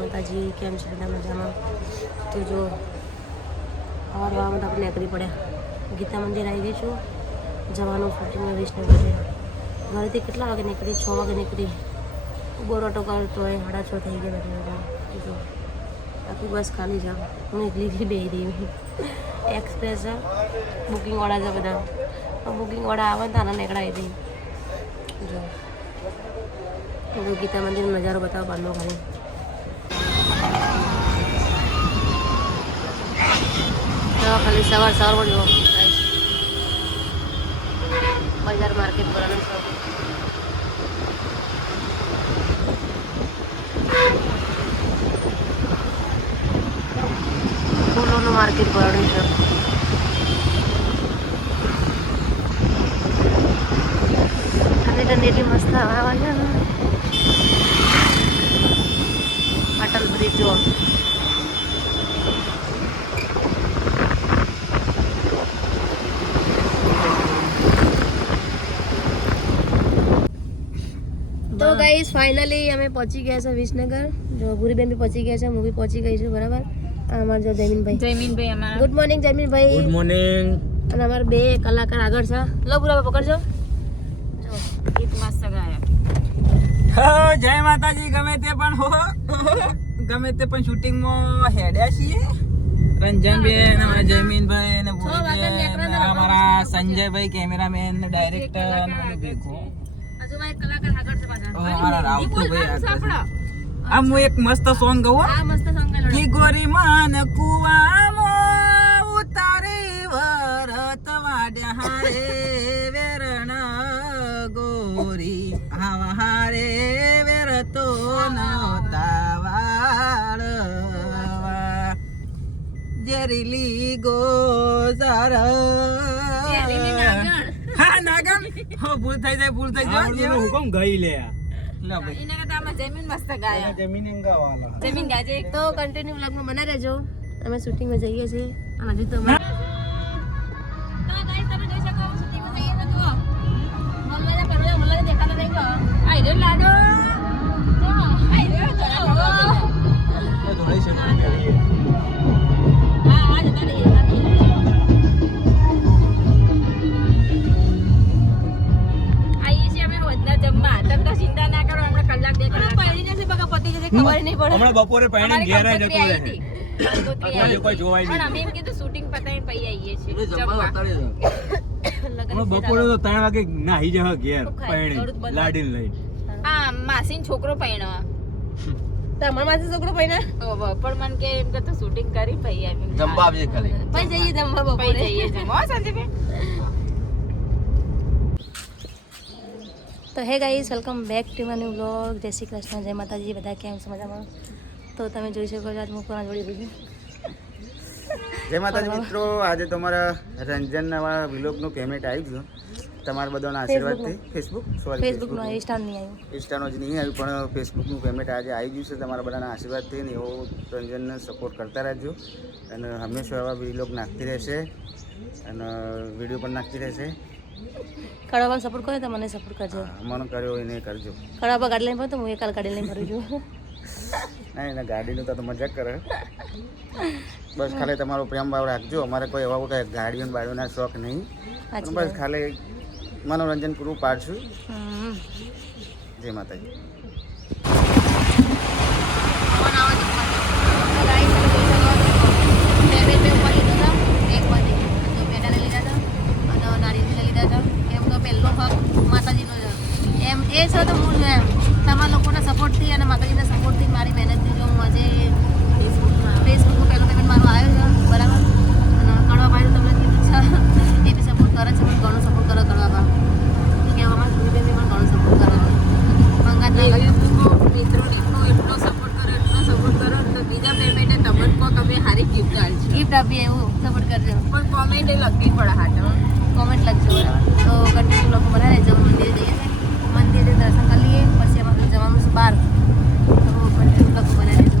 માતાજી, કેમ છે બધા મજામાં? તો જો સવારમાં આપણે નીકળી પડ્યા, ગીતા મંદિર આવી ગઈ છું, જવાનું શૂટિંગમાં વિસનગર છે. ઘરેથી કેટલા વાગે નીકળી? 6 વાગે નીકળી. ઉબર ઓટો કરતો હોય 6:30 થઈ ગયા બધા. જો આખી બસ ખાલી છે, હું એકલી બેહી રહી. એક્સપ્રેસ છે, બુકિંગવાળા છે બધા. બુકિંગવાળા આવે ને તાના નીકળાવી હતી. જો ગીતા મંદિરનો નજારો બતાવો બહારનો ખાલી. ખાલી સવારમાં જો બજાર માર્કેટ ભરાનું છે. ફૂલોનું માર્કેટ ભરાનું છે. ઠંડી મસ્ત હવા છે ને. અટલ બ્રિજ જો તો ગાઈસ ફાઇનલી અમે પહોંચી ગયા છે વિસનગર. જો ભૂરીબેન બી પહોંચી ગયા છે, હું બી પહોંચી ગઈ છું. બરાબર. અમારા જો જયમીનભાઈ અમારા ગુડ મોર્નિંગ જયમીનભાઈ. Good morning. અને અમારા 2 કલાકાર આગળ છે. લો પૂરા પકડજો. જો ગીત મસ્ત ગાયા. જય માતાજી. ગમે તે પણ શૂટિંગમાં હેડ્યા છીએ. રંજનબેન, અમારા જયમીનભાઈ અને અમારા સંજયભાઈ કેમેરામેન ને ડાયરેક્ટર આમ હું એક મસ્ત સોંગ ગાઉં. કી ગોરી માન કુવામાં ઉતારી વરત વાડ્યા હારે વેરણ ગોરી આવા હારે વેરતો નતા વાળવા જેરીલી ગોઝર. હા નાગણ. હો ભૂલ થઈ જાય હુકમ ગઈ લે. તો કન્ટિન્યુ વ્લોગમાં બના રહેજો. અમે શૂટિંગમાં જઈએ છીએ. હજુ તો હમણાં બપોરે પહેરીને ઘેર આવી જતું રહે. કોઈ જોવાય નહીં. અમે એમ કીધું શૂટિંગ પતાવીને પછી આવીએ છીએ. બપોરે તો 3 વાગે નાહી જવા ઘેર પહેરી લાડીને લઈ. આ માસીન છોકરો પહેણવા. તમારા માસી છોકરો પહેણા? પણ મને કે એમ કે તો શૂટિંગ કરી પછી આવી જમવા આવજે ખાલી. પછી જઈએ જમવા બપોરે. જઈએ જમવા સંજયભાઈ. તો હે guys, welcome back to my new vlog. જય શ્રી કૃષ્ણ, જય માતાજી. બધા કેમ છે? મજામાં? તો તમે જોઈ શકો છો આજ હું કોના જોડી રહી. જય માતાજી મિત્રો. આજે તમારા રંજન નવા વ્લોગનું પેમેન્ટ આવી ગયું. તમારા બધાના આશીર્વાદથી. ફેસબુકનો ઇન્સ્ટા નહીં આવ્યું. ઇન્સ્ટાનો જ નહીં આવ્યું, પણ ફેસબુકનું પેમેન્ટ આજે આવી ગયું છે. તમારા બધાના આશીર્વાદથી ને એવો રંજનને સપોર્ટ કરતા રહેજો. અને હંમેશા એવા વ્લોગ નાખતી રહેશે અને વિડીયો પણ નાખતી રહેશે. કડામાં સપોર્ટ કરો તો મને સપોર્ટ કરજો. મને કર્યો એને કરજો. કડામાં ગાડી લઈને ફરું તો હું કાલ ગાડી લઈને ફરું છું. ના એના ગાડીનું તો મજાક કરે. બસ ખાલી તમારો પ્રેમ ભાવ રાખજો. અમારે કોઈ એવા કંઈ ગાડીઓ બાડીઓના શોખ નહીં. બસ ખાલી મનોરંજન પૂરું પાડશું. જય માતાજી. માતાજીનો એમ એ છે તો મૂળ એમ તમારા લોકોના સપોર્ટથી અને માતાજીના સપોર્ટથી મારી મહેનતથી જો હું આજે ફેસબુકમાં પહેલું પેમેન્ટ મારું આવ્યું છે. બરાબર. અને કડવા ભાઈ તમને કીધું છે એ બી સપોર્ટ કરે છે, પણ ઘણો સપોર્ટ કરો કડવા કહેવામાં સુધીબેન બી પણ ઘણો સપોર્ટ કરો. મંગાત મિત્રોને એટલો સપોર્ટ કરો તો બીજા પેમેન્ટે તમને કહો તમે સારી ગિફ્ટ આપજો. ગિફ્ટ આપીએ એવું સપોર્ટ કરજો, પણ કોમેન્ટ લખવી પડે. હાટો કોમેન્ટ લખજો. તો કન્ટિન્યુ લોકો બનાવે રહેજો. મંદિરે જઈએ છીએ, મંદિરે દર્શન કરી લઈએ, પછી અમારે જવાનું છે બહાર. તો કન્ટિન્યુ લોકો બનાવી રહેજો.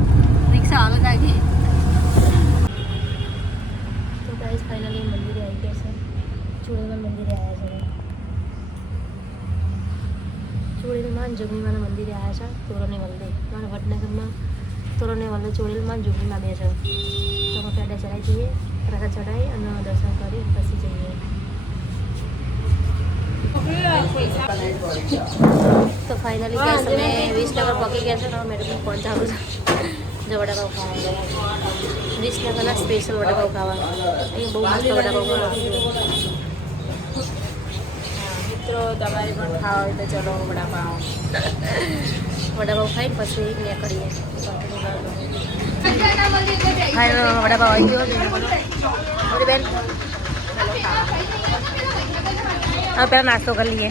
રિક્ષા આવે લાગી. તો ગાઈસ ફાઇનલી મંદિરે આવી ગયા છે. ચૂડીમાં મંદિરે આવ્યા છે. ચૂડીમાં જોગણીમાના મંદિરે આવ્યા છે. તોરણની મંદિર મારા વડનગરમાં દોસ્તોને વલ્લભ ચોરેલમાં જોગીમાં બે છે તો અમે પેડા ચડાવી જઈએ પ્રસાદ ચડાવી અને દર્શન કરી પછી જઈએ. તો ફાઇનલી ગાઈસ અમે વિસનગર પહોંચી ગયા છે ને મેડમ પહોંચાડું છે જો વડાપાવ ખાવા વિસનગરના સ્પેશિયલ વડાપાવ ખાવા અહીં બહુ મસ્ત વડાપાવ ખાવા. મિત્રો તમારે પણ ખાવા હોય તો ચલો વડાપાવ ખાઈ પછી નીકળીએ. વડાપાવ આવી ગયો બેન હવે પહેલાં નાસ્તો કરી લઈએ.